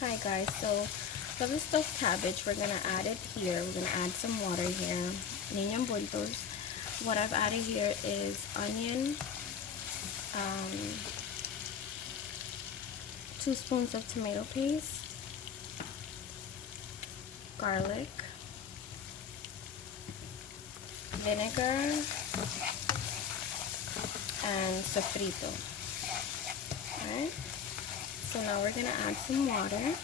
Hi guys, so for the stuffed cabbage, we're gonna add it here. We're gonna add some water here. Niño Envueltos. What I've added here is onion, 2 spoons of tomato paste, garlic, vinegar, and sofrito. Alright, so now we're gonna add some water.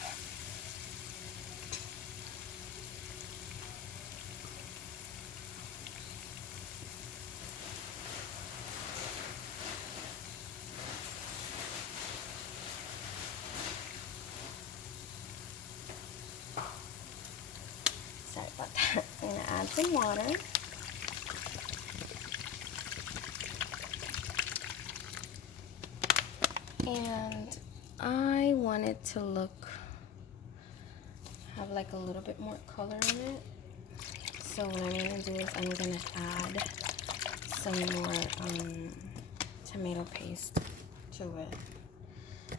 Sorry about that. I'm gonna add some water. And I want it to have like a little bit more color in it. So what I'm gonna do is I'm gonna add some more tomato paste to it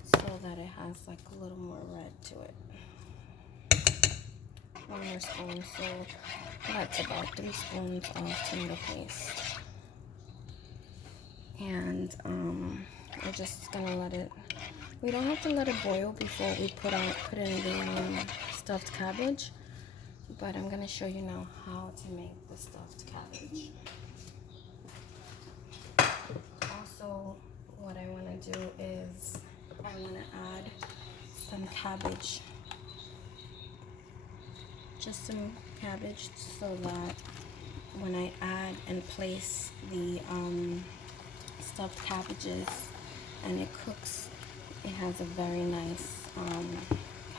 so that it has like a little more red to it. 1 more spoon, so that's about 3 spoons of tomato paste. And we're just gonna let it, we don't have to let it boil before we put in the stuffed cabbage, but I'm gonna show you now how to make the stuffed cabbage. Also, what I want to do is I want to add some cabbage, just some cabbage, so that when I add and place the stuffed cabbages and it cooks, it has a very nice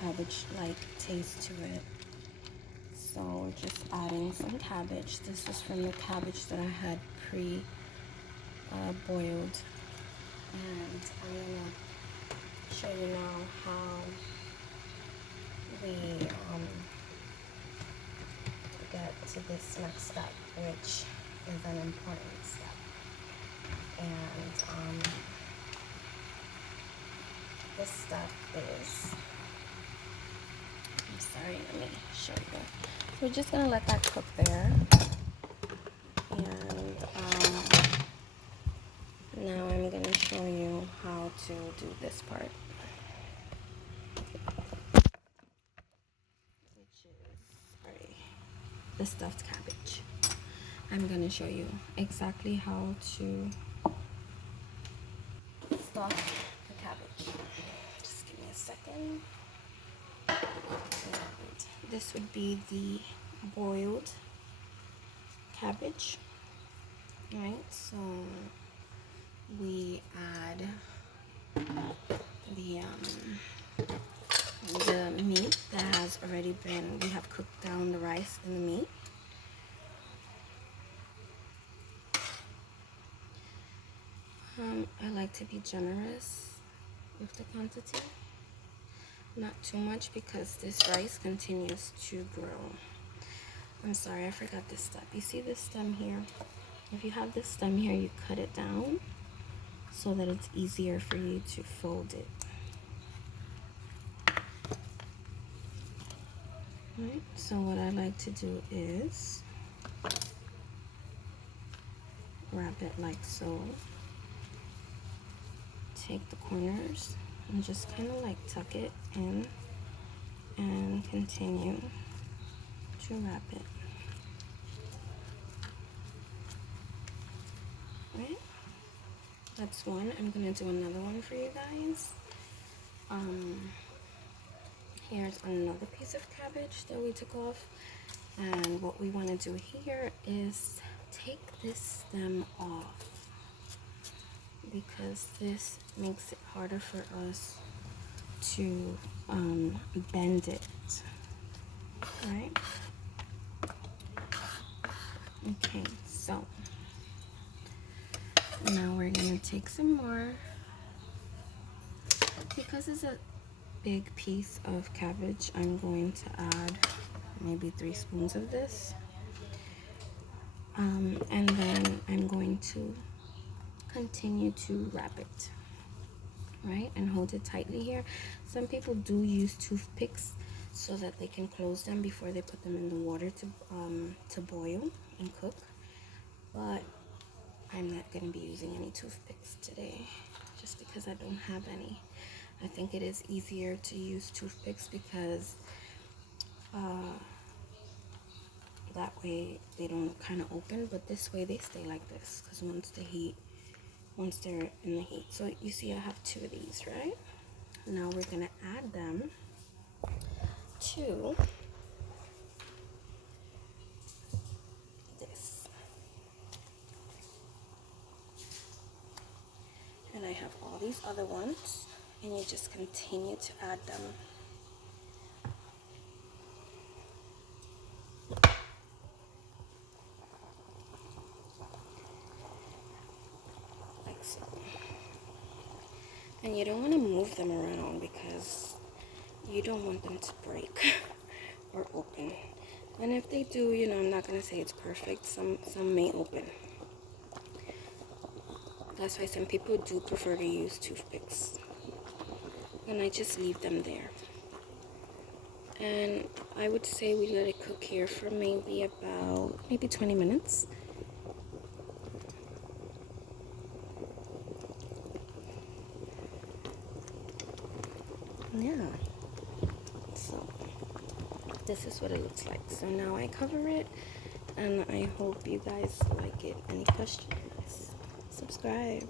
cabbage-like taste to it. So we're just adding some cabbage. This is from the cabbage that I had boiled, and I'm gonna show you now how we get to this next step, which is an important step. And this step is, I'm sorry, let me show you. So we're just gonna let that cook there. And now I'm gonna show you how to do this part, which is the stuffed cabbage. I'm gonna show you exactly how to stuff the cabbage. Just give me a second. And this would be the boiled cabbage. Right, so we add the meat that has already been, we have cooked down the rice and the meat. I like to be generous with the quantity, not too much, because this rice continues to grow. I'm sorry, I forgot this step. You see this stem here? If you have this stem here, you cut it down so that it's easier for you to fold it. Right, so what I like to do is wrap it like so. Take the corners and just kind of like tuck it in and continue to wrap it. Right? That's one. I'm gonna do another one for you guys. Here's another piece of cabbage that we took off, and what we want to do here is take this stem off, because this makes it harder for us to bend it. Right? Okay, so now we're gonna take some more, because it's a big piece of cabbage. I'm going to add maybe 3 spoons of this, and then I'm going to continue to wrap it. right, and hold it tightly here. Some people do use toothpicks so that they can close them before they put them in the water to boil and cook, but I'm not going to be using any toothpicks today just because I don't have any. I think it is easier to use toothpicks because that way they don't kind of open, but this way they stay like this because once they're in the heat. So you see I have 2 of these, right? Now we're gonna add them to this. And I have all these other ones, and you just continue to add them. Like so. And you don't want to move them around because you don't want them to break or open. And if they do, you know, I'm not going to say it's perfect. Some may open. That's why some people do prefer to use toothpicks. And I just leave them there. And I would say we let it cook here for maybe 20 minutes. Yeah. So this is what it looks like. So now I cover it, and I hope you guys like it. Any questions? Subscribe.